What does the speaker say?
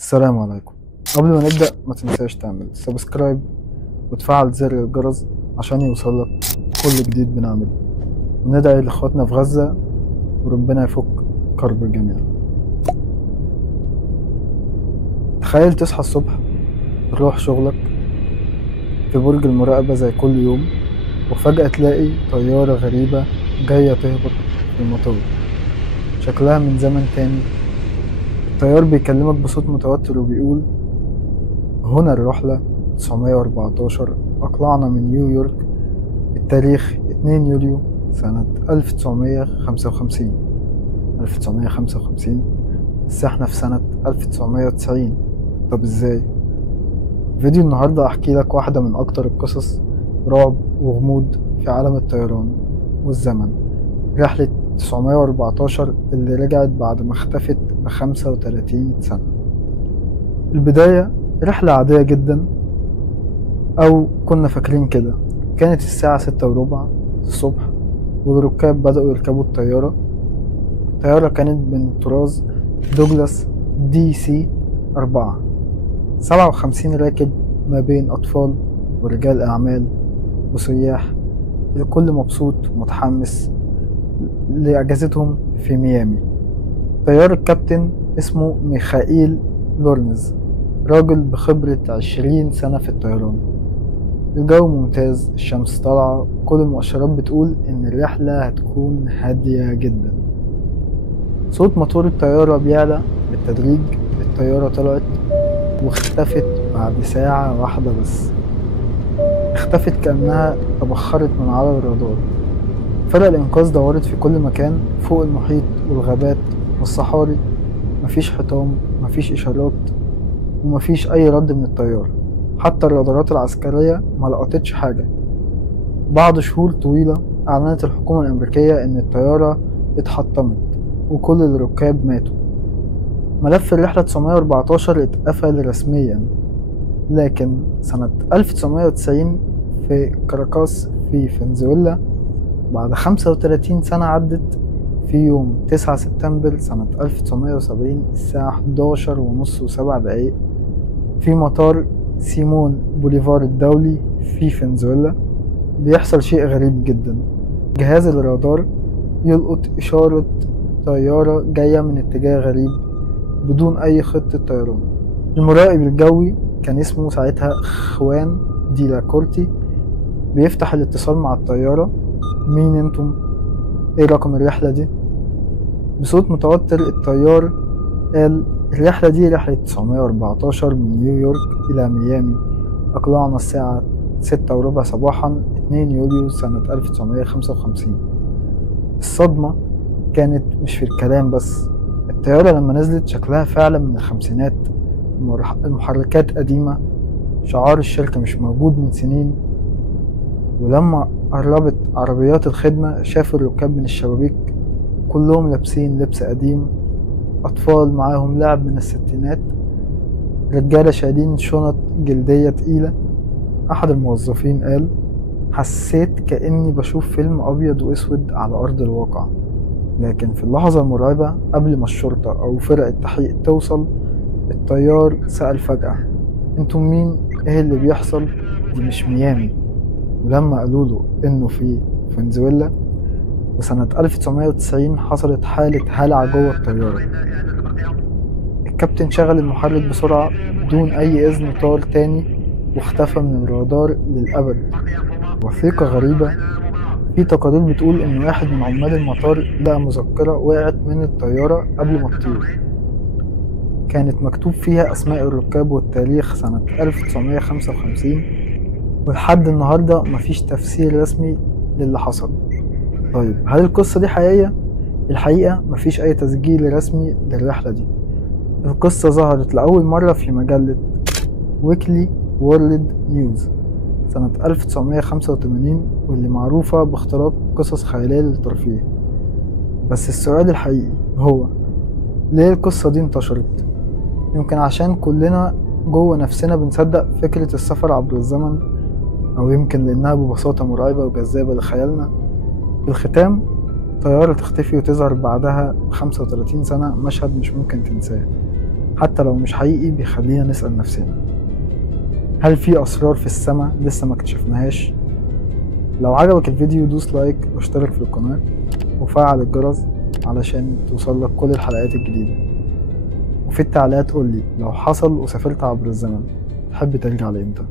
السلام عليكم. قبل ما نبدأ ما تنساش تعمل سبسكرايب وتفعل زر الجرس عشان يوصلك كل جديد بنعمله، وندعي لإخواتنا في غزة وربنا يفك كرب الجميع. تخيل تصحى الصبح تروح شغلك في برج المراقبة زي كل يوم، وفجأة تلاقي طيارة غريبة جاية تهبط في المطار، شكلها من زمن تاني. الطيار بيكلمك بصوت متوتر وبيقول: هنا الرحلة 914، أقلعنا من نيويورك التاريخ 2 يوليو سنة 1955. 1955 بس احنا في سنة 1990. طب ازاي؟ فيديو النهاردة أحكي لك واحدة من أكتر القصص رعب وغموض في عالم الطيران والزمن، رحلة 914 اللي رجعت بعد ما اختفت ب35 سنة. البداية رحلة عادية جدا، أو كنا فاكرين كده. كانت الساعة 6:15 الصبح والركاب بدأوا يركبوا الطيارة. الطيارة كانت من طراز دوجلاس DC-4، 57 راكب ما بين أطفال ورجال أعمال وسياح، الكل مبسوط ومتحمس لأجازتهم في ميامي. طيار الكابتن اسمه ميخائيل لورنز، راجل بخبرة 20 سنة في الطيران. الجو ممتاز، الشمس طالعة، كل المؤشرات بتقول إن الرحلة هتكون هادية جدا. صوت موتور الطيارة بيعلى بالتدريج. الطيارة طلعت واختفت بعد ساعة واحدة بس. اختفت كأنها تبخرت من على الرادار. فرق الإنقاذ دورت في كل مكان، فوق المحيط والغابات والصحاري. مفيش حيطان، مفيش إشارات، ومفيش أي رد من الطيارة. حتى الرادارات العسكرية ما لقطتش حاجة. بعد شهور طويلة أعلنت الحكومة الأمريكية إن الطيارة اتحطمت وكل الركاب ماتوا. ملف الرحلة 914 اتقفل رسميا، لكن سنة 1990 في كاراكاس في فنزويلا، بعد 35 سنة عدت، في يوم 9 سبتمبر سنة 1970 الساعة 11:07 في مطار سيمون بوليفار الدولي في فنزويلا بيحصل شيء غريب جدا. جهاز الرادار يلقط إشارة طيارة جاية من اتجاه غريب بدون أي خطة طيران. المراقب الجوي كان اسمه ساعتها خوان دي لا كورتي بيفتح الاتصال مع الطيارة: مين انتم؟ ايه رقم الرحلة دي؟ بصوت متوتر الطيار قال: الرحلة دي رحلة 914 من نيويورك إلى ميامي، أقلعنا الساعة 6:15 صباحا 2 يوليو سنة 1955. الصدمة كانت مش في الكلام بس. الطيارة لما نزلت شكلها فعلا من الخمسينات، المحركات قديمة، شعار الشركة مش موجود من سنين. ولما قربت عربيات الخدمة شافوا الركاب من الشبابيك كلهم لابسين لبس قديم، أطفال معاهم لعب من الستينات، رجالة شايلين شنط جلدية تقيلة. أحد الموظفين قال: حسيت كأني بشوف فيلم أبيض وأسود على أرض الواقع. لكن في اللحظة المرعبة قبل ما الشرطة أو فرق التحقيق توصل، الطيار سأل فجأة: انتم مين؟ ايه اللي بيحصل؟ دي مش ميامي. ولما قالوا له انه في فنزويلا، وسنة 1990 حصلت حالة هلع جوه الطيارة. الكابتن شغل المحرك بسرعة بدون أي إذن، طار تاني واختفى من الرادار للأبد. وثيقة غريبة في تقارير بتقول إن واحد من عمال المطار لقى مذكرة وقعت من الطيارة قبل ما تطير، كانت مكتوب فيها أسماء الركاب والتاريخ سنة 1955. ولحد النهاردة مفيش تفسير رسمي للي حصل. طيب هل القصة دي حقيقية؟ الحقيقة مفيش أي تسجيل رسمي للرحلة دي. القصة ظهرت لأول مرة في مجلة ويكلي وورلد نيوز سنة 1985، واللي معروفة باختلاط قصص خيالية للترفيه. بس السؤال الحقيقي هو: ليه القصة دي انتشرت؟ يمكن عشان كلنا جوه نفسنا بنصدق فكرة السفر عبر الزمن، أو يمكن لأنها ببساطة مرعبة وجذابة لخيالنا. في الختام، طيارة تختفي وتظهر بعدها ب35 سنة، مشهد مش ممكن تنساه. حتى لو مش حقيقي بيخلينا نسأل نفسنا، هل في أسرار في السماء لسه ما اكتشفناهاش؟ لو عجبك الفيديو دوس لايك واشترك في القناة وفعل الجرس علشان توصلك كل الحلقات الجديدة. وفي التعليقات قولي لو حصل وسافرت عبر الزمن تحب ترجع لإمتى؟